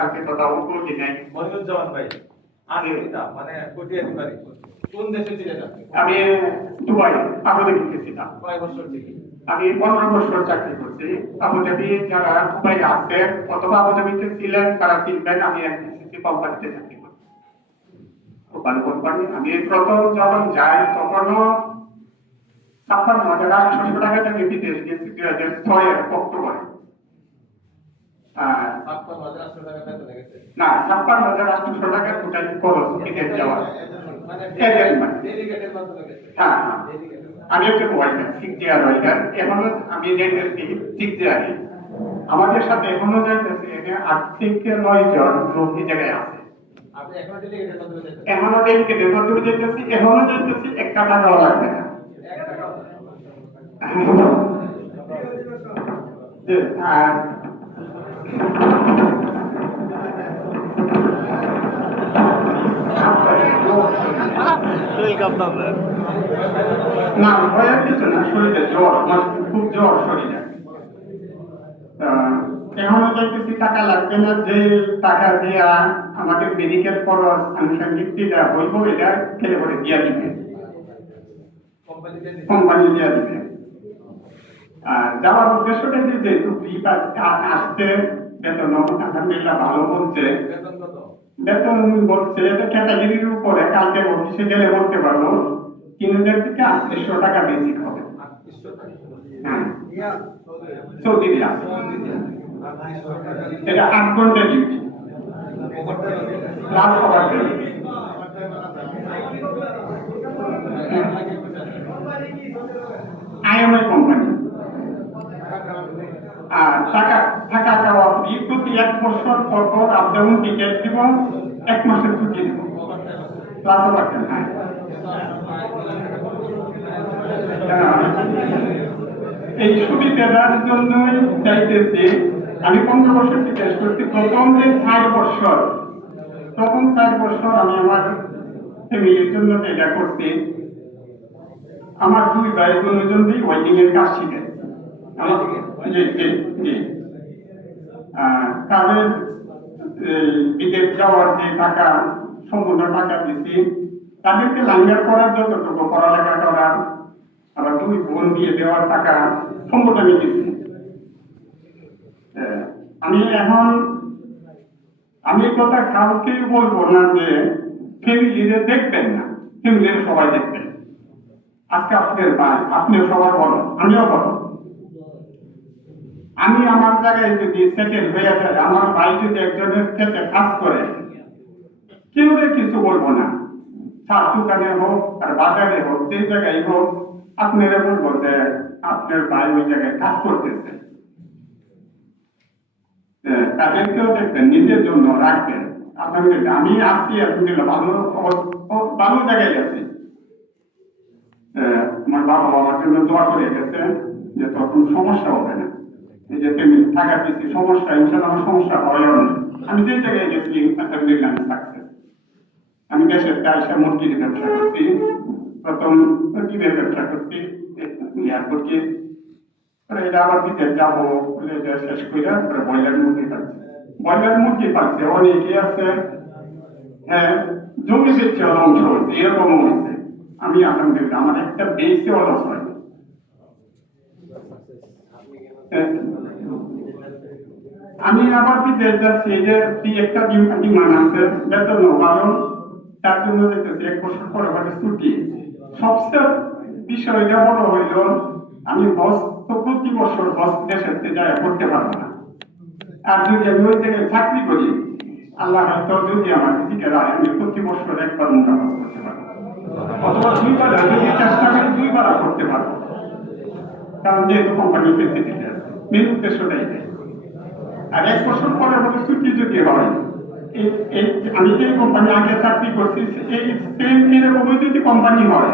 চাকরি কথা উপলব্ধি নেই। মনিরুজ্জামান ভাই আমেরিকা মানে কোটিয়াদি বাড়ি কোন দেশে ছিলেন আপনি? আমি দুবাই আবুধাবি গেছিলাম। কয় বছর থেকে? আমি 15 বছর চাকরি করছি। আবুধাবি যারা দুবাই আছে অথবা আবুধাবিতে ছিলেন তারা চিনবেন, আমি এনসিসি কোম্পানিতে চাকরি করছি। খুব ভালো কোম্পানি। আমি প্রথম যখন যাই তখনও 56,800 টাকা থেকে বিদেশ গেছি 2006 অক্টোবরে। না, 56,800 টাকা টোটাল খরচ বিদেশ যাওয়া। হ্যাঁ, আমি হচ্ছে ওয়াইল্ডার, 6 ইয়ার ওয়াইল্ডার। এখনো আমি যাইতেছি 6 ইয়ারে। আমাদের সাথে এখনো যাইতেছি 8 থেকে 9 জন লোক এই জায়গায় আছে। এখনো ডেলিগেটের মাধ্যমে যাইতেছি, এখনো যাইতেছি, একটা টাকাও লাগবে না। আর না, ভয়ের কিছু না, শরীরে জ্বর, আমার খুব জ্বর শরীরে। এখনো চাইতেছি টাকা লাগবে না, যে টাকা দিয়া আমাদের মেডিকেল খরচ আনুষঙ্গিক যেটা হইব এটা খেলে করে দিয়া দিবে, কোম্পানি দিয়া দিবে। আর যাওয়ার উদ্দেশ্যটা যে যেহেতু আসতে বেতন আলহামদুলিল্লাহ ভালো বলছে, বেতন বলছে এটা ক্যাটাগরির উপরে, কালকে অফিসে গেলে বলতে পারবো 3,000 থেকে 800 টাকা বেসিক হবে। হ্যাঁ, সৌদি রিয়াল। এটা 8 ঘন্টা duty plus overtime. IMI company. আর টাকা খাওয়া ফ্রি, প্রতি 1 বছর পর পর আপ ডাউন টিকেট দিব, 1 মাসের ছুটি দিব প্লাস ওভারটাইম। হ্যাঁ, এই সুবিধার জন্যই চাইতেছি। আমি 15 বছর জিজ্ঞেস করছি, প্রথম 4 বছর আমি আমার ফ্যামিলির জন্য এটা করছি। আমার 2 ভাই দুজনই ওয়েল্ডিং এর কাজ শিখে তাদের বিদেশ যাওয়ার যে টাকা, সম্পূর্ণ টাকা দিচ্ছি, তাদেরকে লাইনার করার যতটুকু পড়ালেখা করার, আবার 2 বোন দিয়ে দেওয়ার টাকা সম্পূর্ণ আমি দিচ্ছি। আমি এই কথা কাউকেই বলবো না যে ফ্যামিলিরে দেখবেন না, ফ্যামিলির সবাই দেখবেন। আজকে আপনাদের ভাই, আপনিও সবাই বলো, আমিও বলো। আমি আমার জায়গায় যদি সেটেল হয়ে যায়, আমার ভাই যদি একজনের থেকে কাজ করে, কেউ কিছু বলবো না। চার দোকানে হোক আর বাজারে হোক, যে জায়গায় হোক, আপনারা বলবো যে আপনার ভাই ওই জায়গায় কাজ করতেছে। তাদেরকেও দেখবেন, নিজের জন্য রাখবেন। আপনাদের আমি আসছি, আলহামদুলিল্লাহ ভালো জায়গায় আছি। আমার বাবা আমার জন্য দোয়া করে গেছে যে তখন সমস্যা হবে না। এই যে টাকা দিচ্ছি, সমস্যা ইনশাল্লাহ আমার সমস্যা হয়ও না। আমি যে জায়গায় গেছি আলহামদুলিল্লাহ আমি সাকসেস। আমি দেশের আইসা মুরগির ব্যবসা করছি, প্রথম ডিমের ব্যবসা করছি এয়ারপোর্ট গিয়ে, এটা আবার বিদেশ যাবো বলে এটা শেষ করে ব্রয়লার মুরগি পাচ্ছে। ব্রয়লার মুরগি পাচ্ছে অনেকে আছে, হ্যাঁ, জমি বেচছে অংশ হয়েছে, এরকমও হয়েছে। আমি আলহামদুলিল্লাহ আমার একটা বেসে অলস হয়। আমি আবার বিদেশ যাচ্ছি, এই যে একটা ডিমান্ড আছে বেতন ভালো, তার জন্য যেতেছি 1 বছর পরে মানে ছুটি। সবচেয়ে বিষয়টা বড় হইল, আমি হজ তো প্রতি বছর হজ দেশের যায় করতে পারবো না। আর যদি আমি ওই জায়গায় চাকরি করি, আল্লাহ হয়তো যদি আমার দিকে রায়, আমি প্রতি বছর 1 বার মুখা হজ করতে পারবো, অথবা 2 বার যদি চেষ্টা করি 2 বার করতে পারবো। কারণ যেহেতু কোম্পানি ফেসিলিটি আছে, মেন উদ্দেশ্যটাই নেই। আর 1 বছর পরে আমাদের ছুটি যদি হয়, আমি যে কোম্পানি আগে চাকরি করছি এই সেম এরকমই যদি কোম্পানি হয়,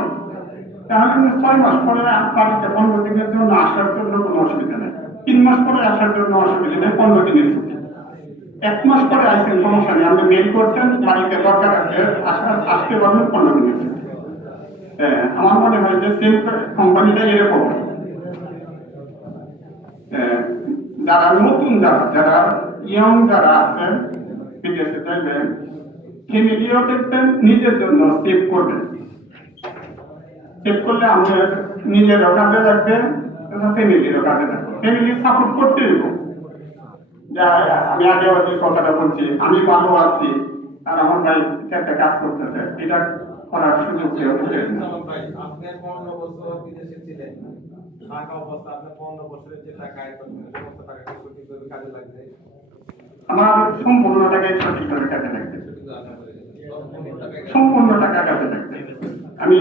তাহলে 6 মাস পরে বাড়িতে 15 দিনের জন্য আসার জন্য কোনো অসুবিধা নেই। 3 মাস পরে আসার জন্য অসুবিধা নেই, 15 দিনের ছুটি। 1 মাস পরে আসছেন সমস্যা নেই, আপনি মেল করছেন বাড়িতে দরকার আছে, আসতে পারবেন 15 দিনের ছুটি। আমার মনে হয় যে সেম কোম্পানিটা এরকম। যারা নতুন যারা ইয়াং যারা আছেন ফ্যামিলিও দেখবেন, নিজের জন্য সেভ করবেন। সেভ করলে আমাদের নিজেরও কাজে লাগবে তথা ফ্যামিলিরও কাজে লাগবে। ফ্যামিলি সাপোর্ট করতে হইব। যা আমি আগে যে কথাটা বলছি, আমি ভালো আছি আর আমার ভাই একটা কাজ করতেছে, এটা করার সুযোগ কেউ দেবে না। ভাই আপনি 15 বছর বিদেশে ছিলেন, থাকা অবস্থা আপনি 15 বছরের যে টাকা আয় করছেন সমস্ত টাকা কি সঠিকভাবে কাজে লাগছে? আমার সম্পূর্ণ টাকাই সঠিকভাবে কাজে লাগছে, সম্পূর্ণ টাকা কাজে লাগছে। আমি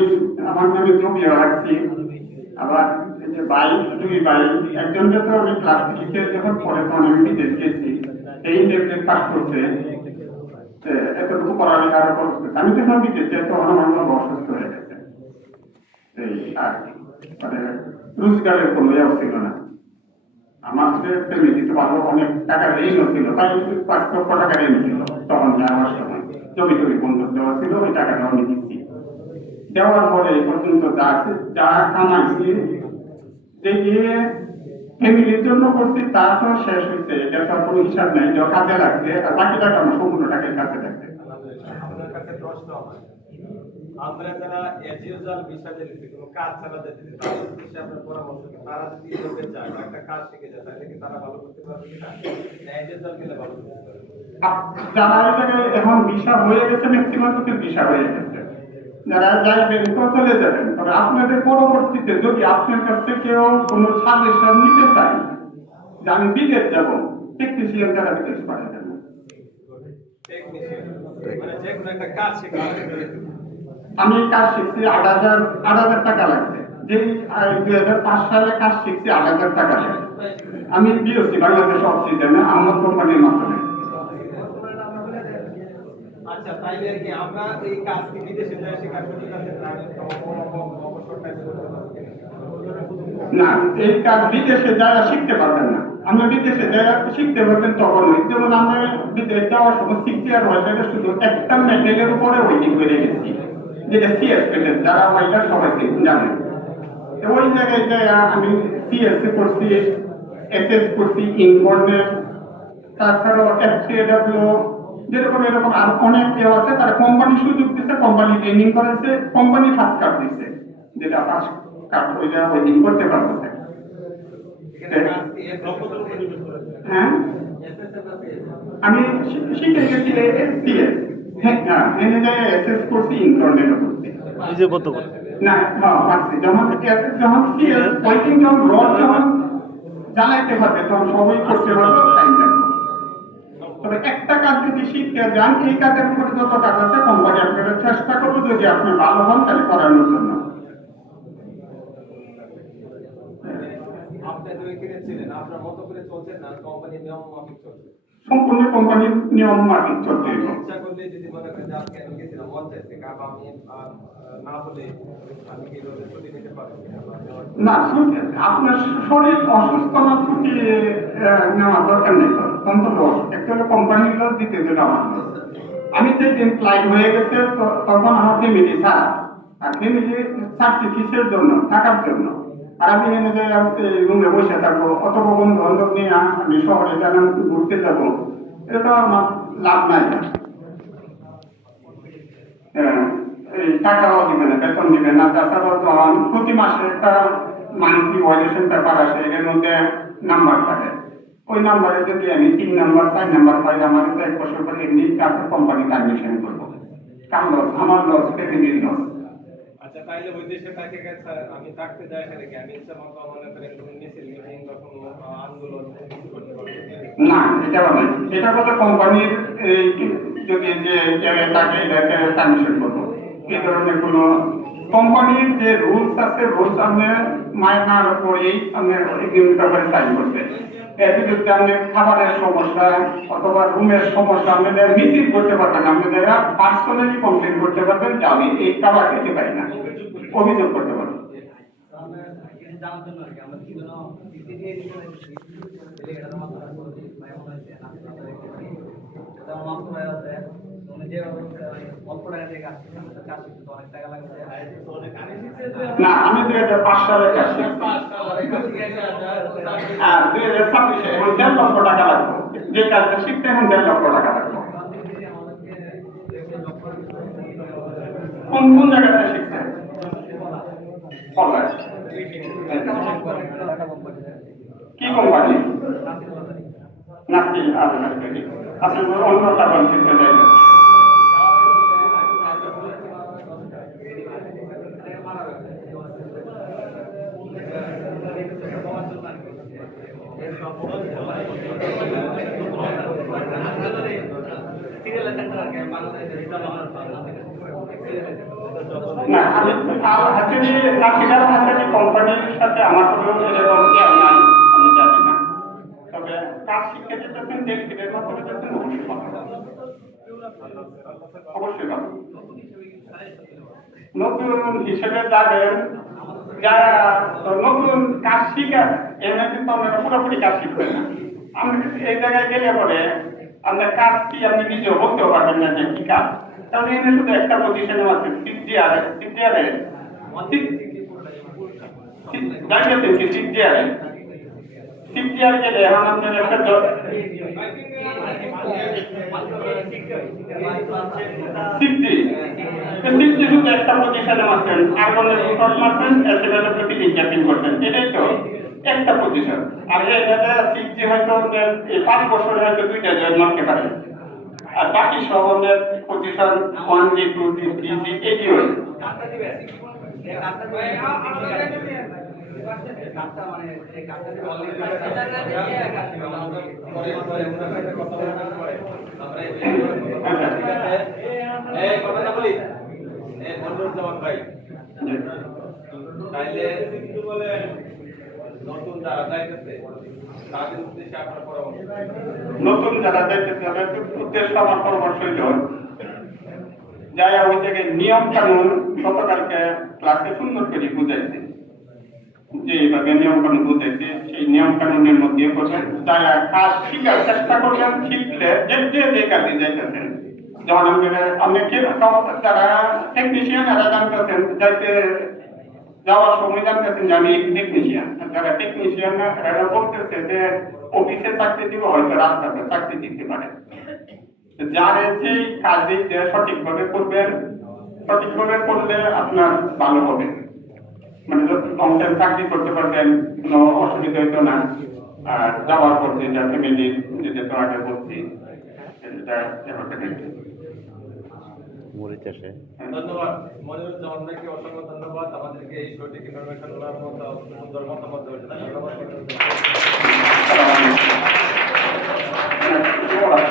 আমার নামে জমিও রাখছি। আবার এই যে ভাই, দুই ভাই, একজনকে তো আমি ক্লাস থ্রিতে যখন পরে তখন আমি বিদেশ গেছি, এই লেভেলের কাজ করছে, এতটুকু পড়ালেখা আরো করছে। আমি যখন বিদেশ যাই তখন আমার বাবা অসুস্থ হয়ে গেছে, এই আর মানে রোজগারের কোনো ইয়ে ছিল না। আমার যে ফ্যামিলিতে ভালো অনেক টাকা ঋণও ছিল, তাই 5 লক্ষ টাকা ঋণ ছিল তখন যাওয়ার সময়। জমি টমি বন্ধক দেওয়া ছিল, ওই টাকাটা আমি দিচ্ছি। দেওয়ার পরে এই পর্যন্ত যা আছে, যা কামাইছি, যে গিয়ে ফ্যামিলির জন্য করছি তা তো শেষ হয়েছে, এটা তো আর কোনো হিসাব নাই, এটা কাজে লাগছে। আর বাকি টাকা আমার সম্পূর্ণ টাকায় কাজে লাগছে। আপনার কাছে প্রশ্ন আমার, আমরা যারা এজ ইউজুয়াল ভিসা দিচ্ছি কোনো কাজ ছাড়া দিচ্ছি, তাদের উদ্দেশ্যে আপনার পরামর্শ কি? তারা যদি ইউরোপে যায় বা একটা কাজ শিখে যায় তাহলে কি তারা ভালো করতে পারবে কিনা? এজ ইউজুয়াল গেলে ভালো করতে পারবে? যারা এই জায়গায় এখন ভিসা হয়ে গেছে, ম্যাক্সিমাম লোকের ভিসা হয়ে গেছে, যারা যাইবেন তো চলে যাবেন। তবে আপনাদের পরবর্তীতে যদি আপনার কাছ থেকে কেউ কোনো সাজেশন নিতে চায় যে আমি বিদেশ যাব, টেকনিশিয়ান যারা বিদেশ পাঠাবেন না। টেকনিশিয়ান মানে যে কোনো একটা কাজ শিখে আমি কাজ শিখছি 8,000 টাকা লাগছে। যে 2005 সালে কাজ শিখছি 8,000 টাকা লাগে। আমি বিওসি বাংলাদেশ অক্সিজেনে আমার কোম্পানির মাধ্যমে। আচ্ছা, তাইলে কি আমরা এই কাজ কি বিদেশে যায় শেখার সুযোগ আছে না? অবসর টাইম করতে পারছি না, এই কাজ বিদেশে যারা শিখতে পারবেন না। আমরা বিদেশে যারা শিখতে পারবেন তখন ওই, যেমন আমরা বিদেশ যাওয়ার সময় 6 ইয়ার ওয়াইল্ডে শুধু একটা মেটেরিয়ালের উপরে ওয়েটিং করে গেছি, যেটা সিএস পেটেল, যারা ওয়াইল্ডার সবাই জানেন। তো ওই জায়গায় যায় আমি সিএসসি করছি, এসএস করছি, ইনবর্নের, তাছাড়াও এফসিএডব্লিউ, যেরকম এরকম আর অনেক কেউ আছে। তারা কোম্পানি সুযোগ দিচ্ছে, কোম্পানি ট্রেনিং করেছে, কোম্পানি ফার্স্ট কার্ড দিচ্ছে, যেটা ফার্স্ট কার্ড ওইটা ওয়েটিং করতে পারবো। হ্যাঁ, আমি শিখে গেছি সিএস, হ্যাঁ, এনে যায় এসএস করছি, ইন্টারনেটও করছি। নিজে কত করে? না, হ্যাঁ পারছি। যখন সিএস ওয়েটিং যখন রড যখন জ্বালাইতে পারবে তখন সবাই করতে পারবে, টাইম লাগবে। তবে একটা কাজ যদি শিখতে যান, এই কাজের উপরে যত কাজ আছে কোম্পানি আপনারা চেষ্টা করবো, যদি আপনি ভালো হন তাহলে করানোর জন্য। আপনি তো এখানে ছিলেন, আপনার মতো করে চলছেন না, কোম্পানির নিয়ম মাফিক চলছে? সম্পূর্ণ কোম্পানির নিয়ম মাফিক চলতে হবে। ইচ্ছা করলে যদি মনে করেন যে আজকে আমি গেছিলাম মন চাইছে কারণ আমি না বলে আমি কি রোদে ছুটি নিতে পারবো কিনা? না, আপনার শরীর অসুস্থ না, ছুটি নেওয়ার দরকার নেই। তখন তো লস, একটা কোম্পানির লস, দিতে দিলে আমার লস। আমি যেদিন ফ্লাইট হয়ে গেছে তখন আমার ফ্যামিলি ছাড়া, আর ফ্যামিলি ছাড়ছি কিসের জন্য? টাকার জন্য। আর আমি এনে যে রুমে বসে থাকবো, অথবা বন্ধু বান্ধব নিয়ে আমি শহরে যারা ঘুরতে যাবো, এটা আমার লাভ নাই। এই টাকাও দিবে না, বেতন দিবে না। তাছাড়াও যখন প্রতি মাসে একটা মান্থলি ভ্যালুয়েশন পেপার আসে, এর মধ্যে নাম্বার থাকে, ওই নাম্বারে যদি আমি 3 নাম্বার 4 নাম্বার পাই, আমার 1 বছর পরে এমনি তারপর কোম্পানি পারমিশন করবো। কার লস? আমার লস, ফ্যামিলির লস। আচ্ছা, তাইলে ওই দেশে থাকে গেছে আমি থাকতে যাই সেটা কি আমি ইচ্ছা মতো মনে করেন কোনো মিছিল মিটিং বা কোনো আন্দোলন কিছু করতে পারবো? না, এটাও নাই। এটা বলে কোম্পানির যদি যে তাকে এটাকে পারমিশন করবো, এই ধরনের কোনো কোম্পানির যে রুলস আছে, রুলস আপনি মানার পরেই আপনি এগ্রিমেন্ট পেপারে সাইন করতে। এর বিরুদ্ধে আপনি খাবারের সমস্যা অথবা রুমের সমস্যা আপনাদের মিছিল করতে পারবেন, আপনাদের পার্সোনালি কমপ্লেন করতে পারবেন যে আমি এই খাবার খেতে পারি না, অভিযোগ করতে পারবেন। না, আমি 2005 সালে কাজ শিখছি, আর 2026 এখন 1.5 লক্ষ টাকা লাগবে। যে কাজটা শিখতে এখন 1.5 লক্ষ টাকা লাগবে। কোন কোন জায়গাতে শিখছেন? পলাশ। কি কোম্পানি? নাসির আলমারি। আপনি অন্য টাকা শিখতে চাইবেন? না, আমি হাসিনি নাসির হাসানি কোম্পানির সাথে আমার কোনো এরকম জ্ঞান নাই, আমি জানি না। তবে কাজ শিখতে যেতেছেন ডেলিগেটের মাধ্যমে যেতেছেন অবশ্যই ভালো। নতুন হিসেবে যাবেন যারা নতুন কাজ শিখা এমনি কিন্তু আপনারা পুরোপুরি কাজ শিখবেন না। আমি এই জায়গায় গেলে পরে আপনার কাজ কি আপনি নিজেও বলতেও পারবেন না যে কি কাজ। কারণ এখানে শুধু একটা পজিশনে আছে সিজিআরে জানিয়েছেন কি সিজিআর গেলে এখন আপনার একটা সিক্সটি শুধু একটা পজিশনে আছেন আর কোনো রিপোর্ট মারছেন এসএমএল এর ফিলিং ক্যাপিং করছেন, এটাই তো একটা পজিশন। আর এই জায়গায় সিক্সটি হয়তো এই 5 বছরে হয়তো 2টা জয়েন মারতে পারেন, আর বাকি সব আপনার পজিশন 1G 2G 3G এটি হয়। নতুন যারা যাইতেছে তাদের উদ্দেশ্যে আপনার পরামর্শ? নতুন যারা যাইতেছে তাদের উদ্দেশ্য আমার পরামর্শ হইল যাই ওই জায়গায় নিয়ম কানুন গতকালকে ক্লাসে সুন্দর করে বুঝাইছে, যে এইভাবে নিয়ম কানুন বুঝাইছে সেই নিয়ম কানুনের মধ্যে করবেন। যারা কাজ শিখার চেষ্টা করবেন, শিখলে যে কাজে যাইতেছেন, যেমন আপনি যারা টেকনিশিয়ান এরা জানতেছেন যাইতে যাওয়ার সময় জানতেছেন যে আমি টেকনিশিয়ান, যারা টেকনিশিয়ান না এরা বলতেছে যে অফিসে চাকরি দিব, হয়তো রাস্তাতে চাকরি দিতে পারে। যারা সেই কাজে সঠিকভাবে করবেন, সঠিকভাবে করলে আপনার ভালো হবে, মানে লং টাইম চাকরি করতে পারবেন, কোনো অসুবিধা হইতো না। আর যাওয়ার পর যেটা ফ্যামিলি যেটা তো আগে বলছি সেটা ধন্যবাদ মনিরুজ্জামান ভাইকে, অসংখ্য ধন্যবাদ আমাদেরকে এই সঠিক ইনফরমেশন দেওয়ার মতো সুন্দর মতামত দেওয়ার জন্য ধন্যবাদ।